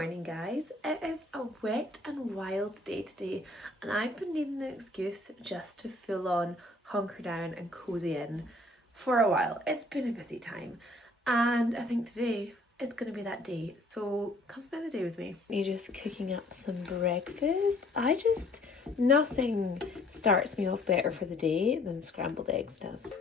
Morning guys, it is a wet and wild day today and I've been needing an excuse just to full on hunker down and cozy in for a while. It's been a busy time and I think today is going to be that day, so come spend the day with me. You're just cooking up some breakfast. Nothing starts me off better for the day than scrambled eggs does.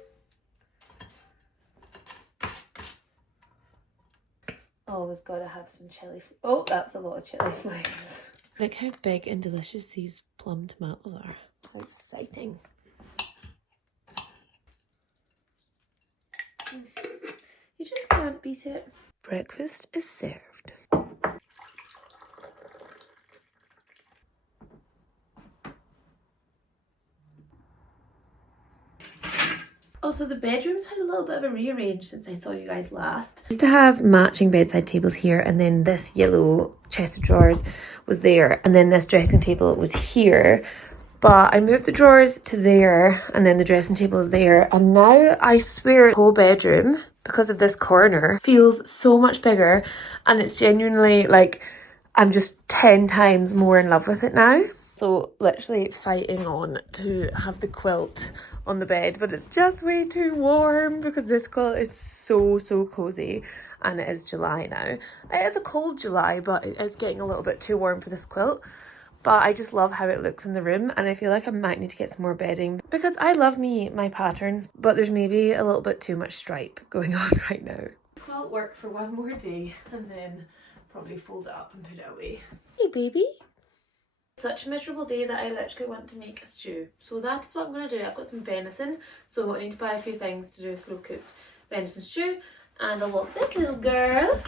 Always gotta have some chili. Oh, that's a lot of chili flakes. Look how big and delicious these plum tomatoes are. How exciting. You just can't beat it. Breakfast is served. Also, the bedrooms had a little bit of a rearrange since I saw you guys last. I used to have matching bedside tables here, and then this yellow chest of drawers was there, and then this dressing table was here. But I moved the drawers to there, and then the dressing table there, and now I swear the whole bedroom, because of this corner, feels so much bigger, and it's genuinely like I'm just 10 times more in love with it now. So literally fighting on to have the quilt on the bed, but it's just way too warm because this quilt is so cozy, and it is July now. It is a cold July, but it is getting a little bit too warm for this quilt. But I just love how it looks in the room, and I feel like I might need to get some more bedding because I love my patterns, but there's maybe a little bit too much stripe going on right now. Quilt work for one more day and then probably fold it up and put it away. Hey baby. Such a miserable day that I literally want to make a stew. So that's what I'm going to do. I've got some venison, so I need to buy a few things to do a slow cooked venison stew. And I'll walk this little girl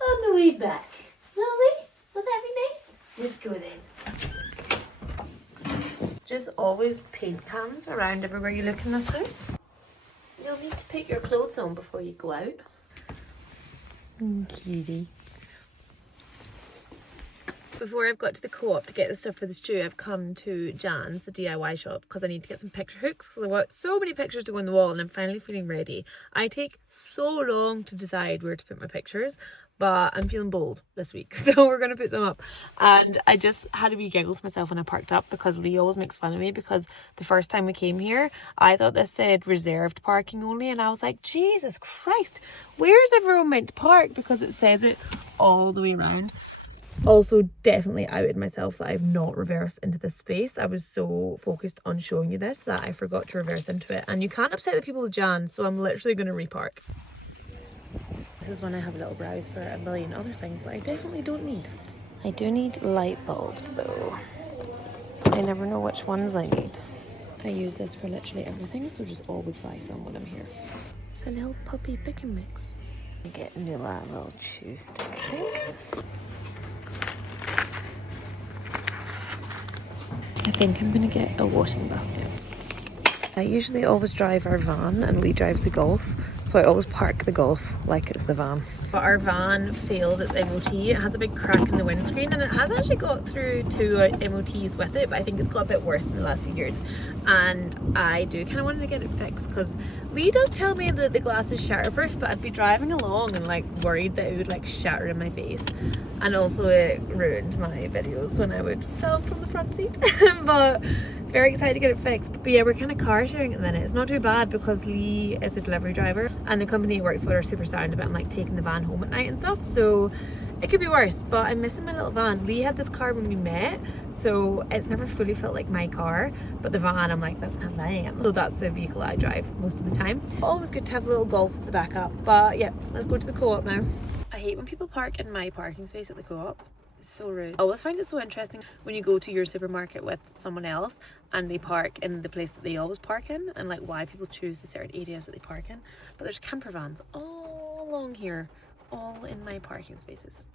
on the way back. Lily, will that be nice? Let's go then. Just always paint cans around everywhere you look in this house. You'll need to put your clothes on before you go out. Cutie. Before I've got to the co-op to get the stuff for the stew, I've come to Jan's, the DIY shop, because I need to get some picture hooks because I've got so many pictures to go on the wall and I'm finally feeling ready. I take so long to decide where to put my pictures, but I'm feeling bold this week, so we're going to put some up. And I just had a wee giggle to myself when I parked up because Lee always makes fun of me because the first time we came here, I thought this said reserved parking only, and I was like, Jesus Christ, where's everyone meant to park? Because it says it all the way around. Also definitely outed myself that I've not reversed into this space. I was so focused on showing you this that I forgot to reverse into it, and you can't upset the people of Jan, so I'm literally going to repark. This is when I have a little browse for a million other things that I definitely don't need. I do need light bulbs though. I never know which ones I need. I use this for literally everything, so just always buy some when I'm here. It's a little puppy pick and mix. Get Nula a little chew stick, I think. I think I'm going to get a washing basket. I usually always drive our van and Lee drives the Golf, so I always park the Golf like it's the van. But our van failed its MOT. It has a big crack in the windscreen and it has actually got through 2 MOTs with it, but I think it's got a bit worse in the last few years. And I do kind of want to get it fixed because Lee does tell me that the glass is shatterproof, but I'd be driving along and like worried that it would like shatter in my face. And also it ruined my videos when I would film from the front seat. But very excited to get it fixed. But yeah, we're kind of car sharing at the minute. It's not too bad because Lee is a delivery driver and the company he works for are super sound about like taking the van home at night and stuff, so it could be worse. But I'm missing my little van. Lee had this car when we met, so it's never fully felt like my car, but the van, I'm like, that's my van. So that's the vehicle I drive most of the time. Always good to have a little Golf as the backup. But yeah, let's go to the co-op now. I hate when people park in my parking space at the co-op. It's so rude. I always find it so interesting when you go to your supermarket with someone else and they park in the place that they always park in, and like why people choose the certain areas that they park in. But there's camper vans all along here, all in my parking spaces.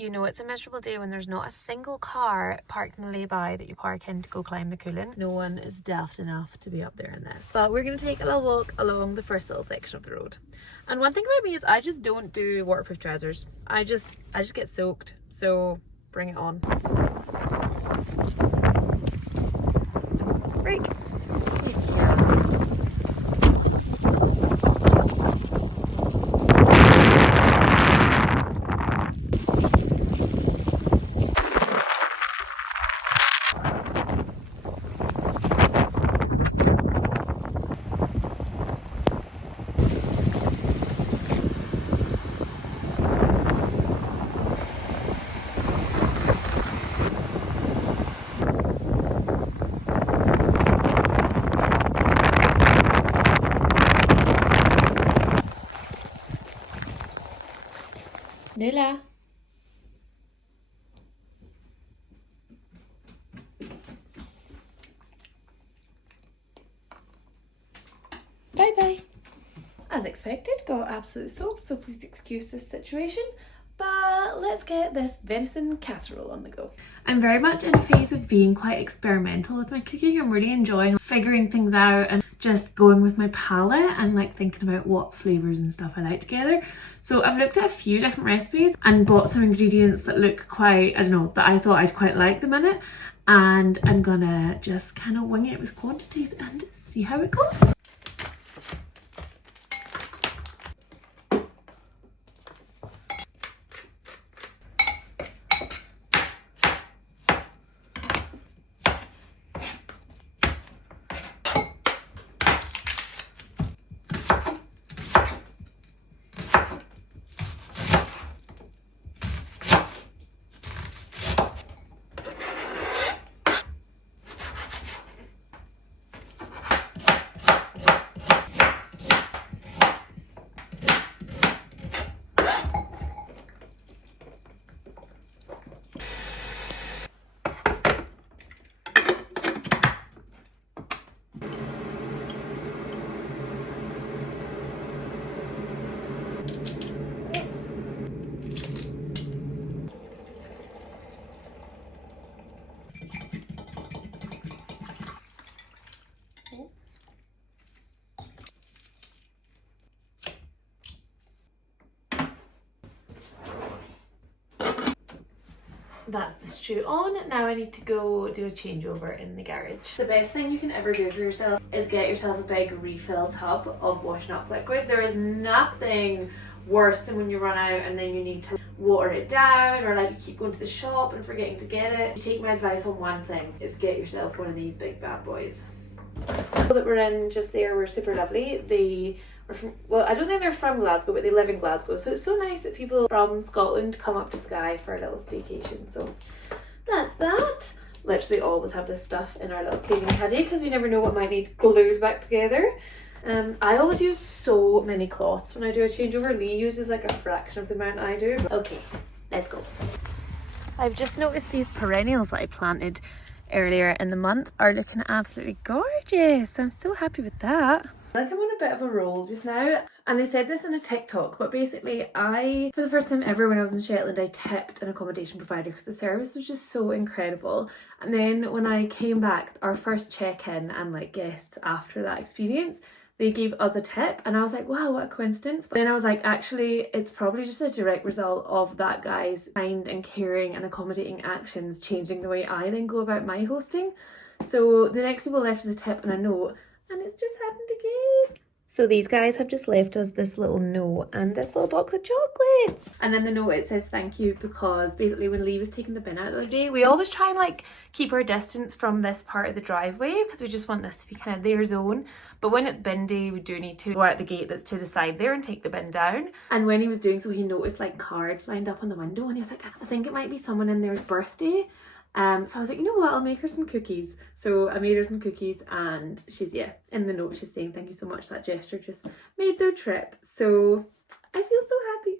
You know it's a miserable day when there's not a single car parked in the lay-by that you park in to go climb the Coolin. No one is daft enough to be up there in this. But we're going to take a little walk along the first little section of the road. And one thing about me is I just don't do waterproof trousers. I just get soaked. So bring it on. Break. Nula. Bye bye. As expected, got absolutely soaked, so please excuse this situation. But let's get this venison casserole on the go. I'm very much in a phase of being quite experimental with my cooking. I'm really enjoying figuring things out and just going with my palette and like thinking about what flavours and stuff I like together. So I've looked at a few different recipes and bought some ingredients that look quite, I don't know, that I thought I'd quite like the minute. And I'm gonna just kind of wing it with quantities and see how it goes. That's the stew on. Now I need to go do a changeover in the garage. The best thing you can ever do for yourself is get yourself a big refill tub of washing up liquid. There is nothing worse than when you run out and then you need to water it down, or like you keep going to the shop and forgetting to get it. Take my advice on one thing, is get yourself one of these big bad boys. The people that were in just there were super lovely. They were from, well, I don't think they're from Glasgow, but they live in Glasgow, so it's so nice that people from Scotland come up to Skye for a little staycation. So that's that. Literally always have this stuff in our little cleaning caddy because you never know what might need glued back together. I always use so many cloths when I do a changeover. Lee uses like a fraction of the amount I do. Okay, let's go. I've just noticed these perennials that I planted earlier in the month are looking absolutely gorgeous. I'm so happy with that. Like I'm on a bit of a roll just now, and I said this in a TikTok, but basically for the first time ever when I was in Shetland, I tipped an accommodation provider because the service was just so incredible. And then when I came back, our first check-in and like guests after that experience, they gave us a tip, and I was like, wow, what a coincidence. But then I was like, actually, it's probably just a direct result of that guy's kind and caring and accommodating actions changing the way I then go about my hosting. So the next people left us a tip and a note, and it's just happened again. So these guys have just left us this little note and this little box of chocolates. And in the note it says thank you, because basically when Lee was taking the bin out the other day, we always try and like keep our distance from this part of the driveway because we just want this to be kind of their zone. But when it's bin day, we do need to go out the gate that's to the side there and take the bin down. And when he was doing so, he noticed like cards lined up on the window, and he was like, I think it might be someone in their's birthday. So I was like, you know what, I'll make her some cookies. So I made her some cookies, and she's, yeah, in the note she's saying thank you so much. That gesture just made their trip. So I feel so happy.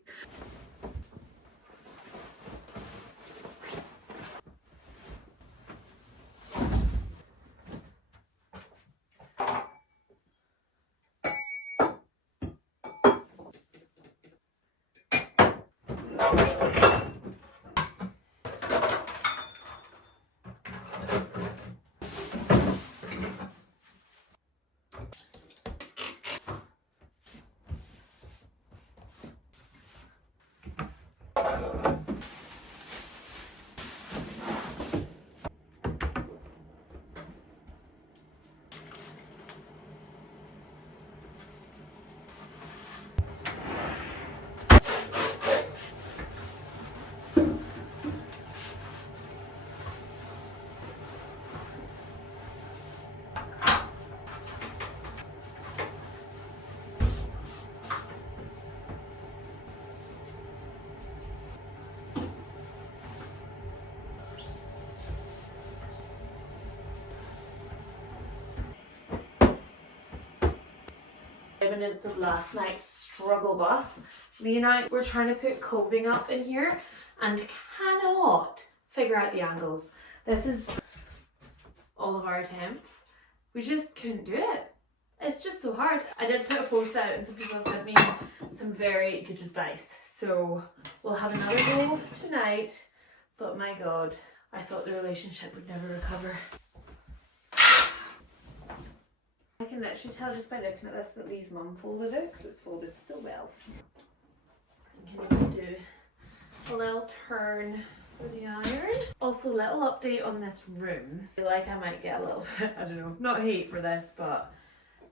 Evidence of last night's struggle bus. Lee and I were trying to put coving up in here and cannot figure out the angles. This is all of our attempts. We just couldn't do it. It's just so hard. I did put a post out and some people have sent me some very good advice. So we'll have another go tonight. But my God, I thought the relationship would never recover. I can literally tell just by looking at this that Lee's mum folded it because it's folded so well. I can need to do a little turn for the iron. Also, little update on this room. I feel like I might get a little bit, I don't know, not hate for this, but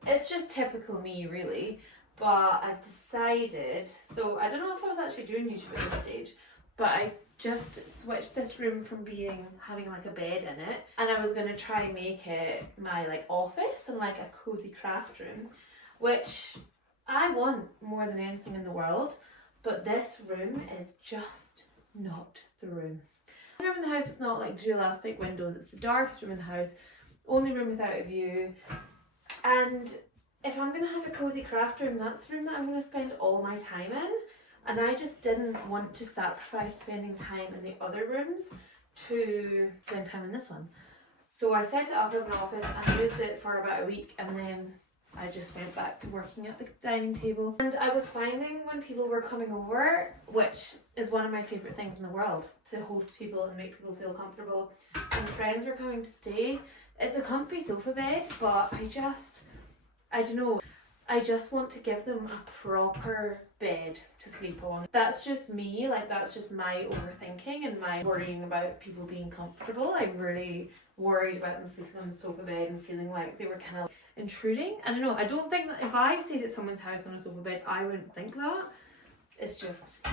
it's just typical me really. But I've decided, so I don't know if I was actually doing YouTube at this stage, but I just switched this room from having like a bed in it, and I was going to try and make it my like office and like a cozy craft room, which I want more than anything in the world, but this room is just not the room. The room in the house, it's not like dual aspect windows, it's the darkest room in the house, only room without a view, and if I'm going to have a cozy craft room, that's the room that I'm going to spend all my time in. And I just didn't want to sacrifice spending time in the other rooms to spend time in this one. So I set it up as an office and used it for about a week, and then I just went back to working at the dining table. And I was finding when people were coming over, which is one of my favourite things in the world, to host people and make people feel comfortable, and friends were coming to stay, it's a comfy sofa bed, but I don't know, I just want to give them a proper bed to sleep on. That's just me, like that's just my overthinking and my worrying about people being comfortable. I'm really worried about them sleeping on the sofa bed and feeling like they were kind of intruding. I don't know, I don't think that if I stayed at someone's house on a sofa bed, I wouldn't think that. It's just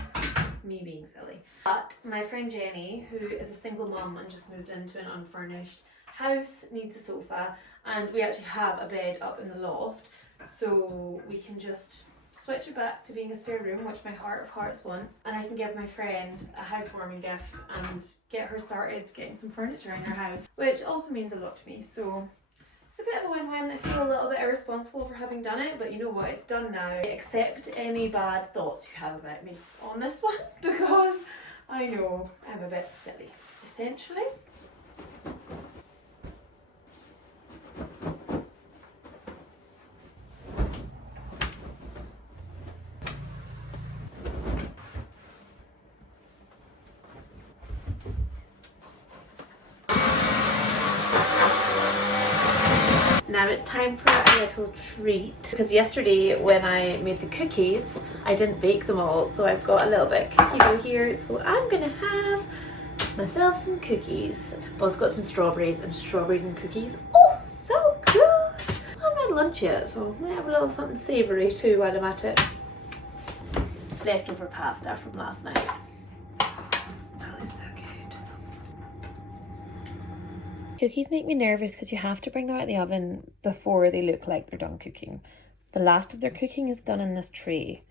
me being silly. But my friend Jenny, who is a single mum and just moved into an unfurnished house, needs a sofa, and we actually have a bed up in the loft. So we can just switch it back to being a spare room, which my heart of hearts wants, and I can give my friend a housewarming gift and get her started getting some furniture in her house, which also means a lot to me. So it's a bit of a win-win. I feel a little bit irresponsible for having done it, but you know what, it's done now. Accept any bad thoughts you have about me on this one, because I know I'm a bit silly, essentially. Now it's time for a little treat, because yesterday when I made the cookies I didn't bake them all, so I've got a little bit of cookie dough here, so I'm gonna have myself some cookies. I've also got some strawberries and cookies. Oh, so good! I haven't had lunch yet, so I might have a little something savoury too while I'm at it. Leftover pasta from last night. That was so good. Cookies make me nervous because you have to bring them out of the oven before they look like they're done cooking. The last of their cooking is done in this tray,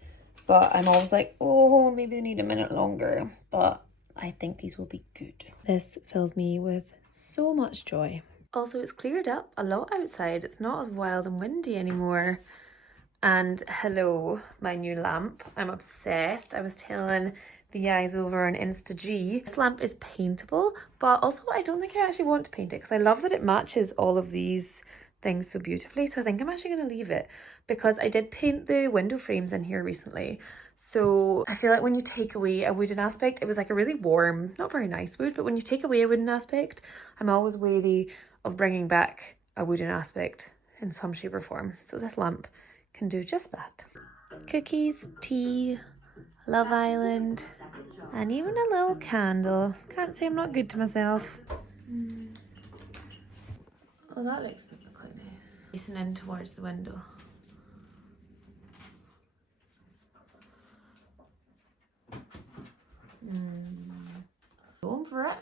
but I'm always like, oh, maybe they need a minute longer, but I think these will be good. This fills me with so much joy. Also, it's cleared up a lot outside. It's not as wild and windy anymore. And hello, my new lamp. I'm obsessed. I was telling the guys over on Insta-G. This lamp is paintable, but also I don't think I actually want to paint it because I love that it matches all of these things so beautifully. So I think I'm actually going to leave it because I did paint the window frames in here recently. So I feel like when you take away a wooden aspect, it was like a really warm, not very nice wood, but when you take away a wooden aspect, I'm always wary of bringing back a wooden aspect in some shape or form. So this lamp can do just that. Cookies, tea, Love Island, and even a little candle. Can't say I'm not good to myself. Oh, that looks quite nice. Facing in towards the window. Going for it.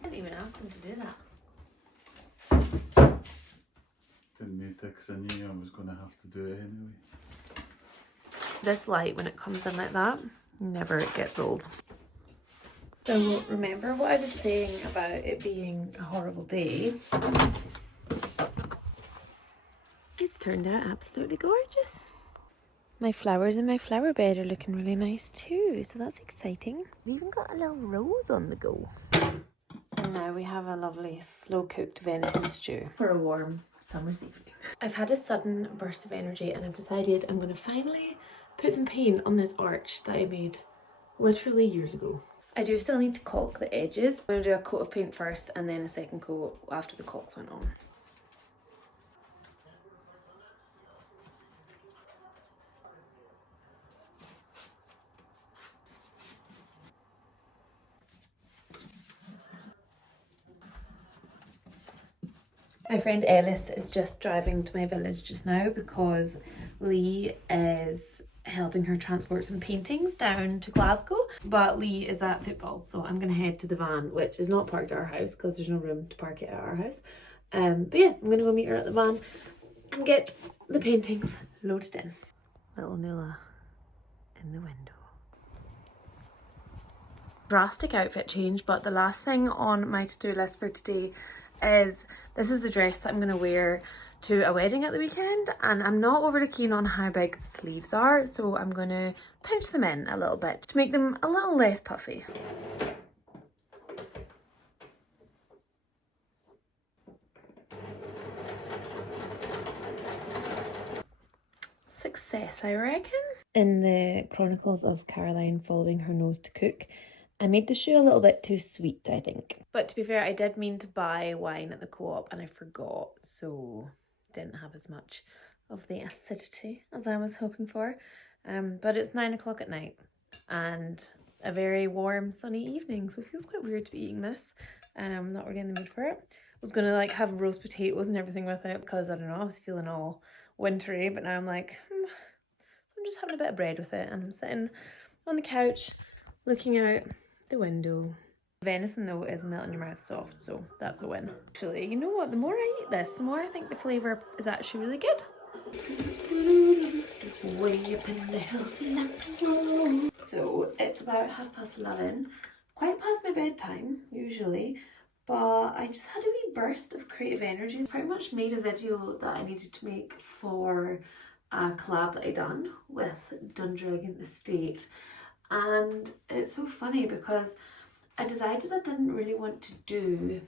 I didn't even ask him to do that. Didn't need to, because I knew I was going to have to do it anyway. This light, when it comes in like that, never gets old. So remember what I was saying about it being a horrible day? It's turned out absolutely gorgeous. My flowers in my flower bed are looking really nice too, so that's exciting. We've even got a little rose on the go. And now we have a lovely slow-cooked venison stew for a warm summer's evening. I've had a sudden burst of energy and I've decided I'm going to finally put some paint on this arch that I made literally years ago. I do still need to caulk the edges. I'm going to do a coat of paint first and then a second coat after the caulks went on. My friend Ellis is just driving to my village just now because Lee is helping her transport some paintings down to Glasgow, but Lee is at football, so I'm going to head to the van, which is not parked at our house because there's no room to park it at our house. But yeah, I'm going to go meet her at the van and get the paintings loaded in. Little Nula in the window. Drastic outfit change, but the last thing on my to-do list for today is this is the dress that I'm going to wear to a wedding at the weekend, and I'm not overly keen on how big the sleeves are, so I'm going to pinch them in a little bit to make them a little less puffy. Success, I reckon. In the Chronicles of Caroline following her nose to cook, I made the shoe a little bit too sweet, I think. But to be fair, I did mean to buy wine at the co-op and I forgot, so didn't have as much of the acidity as I was hoping for. But it's 9 o'clock at night and a very warm sunny evening, so it feels quite weird to be eating this. Not really in the mood for it. I was gonna like have roast potatoes and everything with it because I don't know, I was feeling all wintry, but now I'm like, I'm just having a bit of bread with it, and I'm sitting on the couch looking out the window. Venison though is melt in your mouth soft, so that's a win. Actually, you know what, the more I eat this, the more I think the flavour is actually really good. Way up in the hills we like to roll. So it's about 11:30, quite past my bedtime usually, but I just had a wee burst of creative energy. Pretty much made a video that I needed to make for a collab that I done with Dundragon Estate. And it's so funny because I decided I didn't really want to do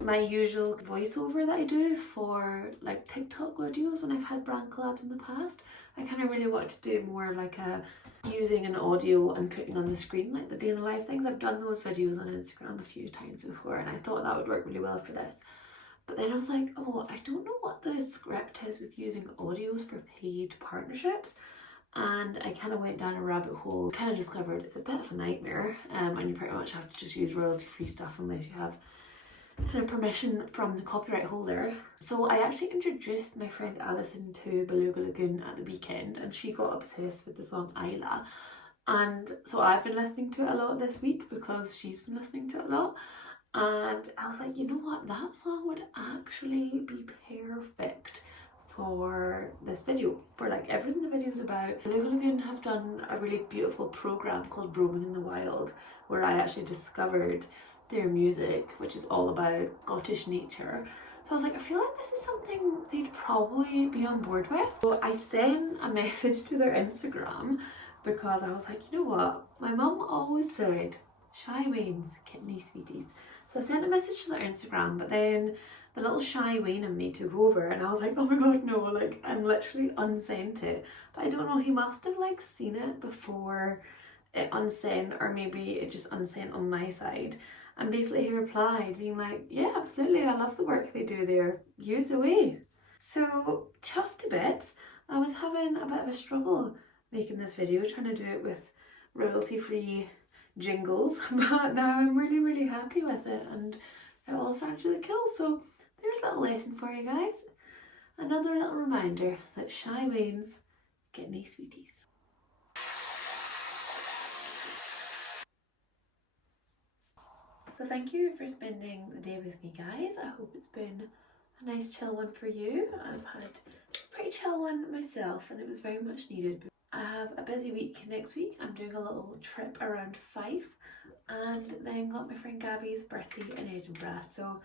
my usual voiceover that I do for like TikTok videos when I've had brand collabs in the past. I kind of really wanted to do more of like a using an audio and putting on the screen like the day in the life things. I've done those videos on Instagram a few times before and I thought that would work really well for this. But then I was like, oh, I don't know what the script is with using audios for paid partnerships. And I kind of went down a rabbit hole, kind of discovered it's a bit of a nightmare, and you pretty much have to just use royalty-free stuff unless you have kind of permission from the copyright holder. So I actually introduced my friend Alison to Beluga Lagoon at the weekend, and she got obsessed with the song Isla. And so I've been listening to it a lot this week because she's been listening to it a lot. And I was like, you know what, that song would actually be perfect for this video, for like everything the video is about. Beluga Lagoon have done a really beautiful program called Roaming in the Wild, where I actually discovered their music, which is all about Scottish nature. So I was like, I feel like this is something they'd probably be on board with. So I sent a message to their Instagram because I was like, you know what, my mum always said, shy wains, kidney sweeties. So I sent a message to their Instagram, but then the little shy Wayne in me took over and I was like, oh my god, no, like, and literally unsent it. But I don't know, he must have like seen it before it unsent, or maybe it just unsent on my side. And basically he replied being like, yeah, absolutely, I love the work they do there, use away. So chuffed to bits. I was having a bit of a struggle making this video, trying to do it with royalty-free jingles, but now I'm really happy with it and it all sounds really cool. So there's a little lesson for you guys. Another little reminder that shy wains get me sweeties. So thank you for spending the day with me, guys. I hope it's been a nice chill one for you. I've had a pretty chill one myself and it was very much needed. I have a busy week next week. I'm doing a little trip around Fife and then got my friend Gabby's birthday in Edinburgh, so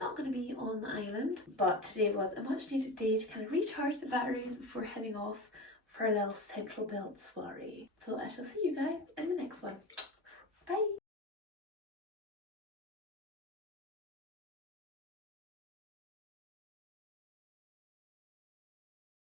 not going to be on the island. But today was a much needed day to kind of recharge the batteries before heading off for a little central belt soiree. So I shall see you guys in the next one. Bye!